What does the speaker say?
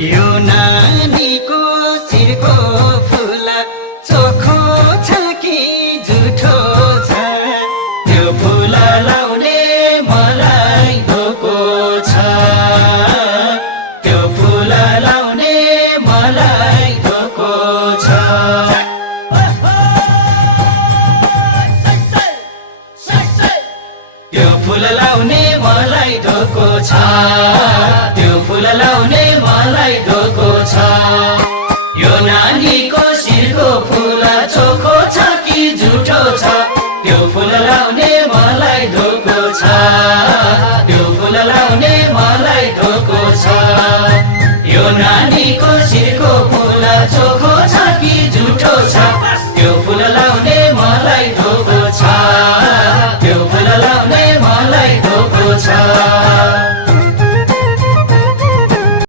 यो नानीको शिरको फुल चोखो छ कि झुठो छ त्यो फुल लाउने मलाई धोको छ त्यो फुल लाउने मलाई धोको छ त्यो फुल लाउने मलाई धोको छ त्यो फुल लाउने मलाई धोको छ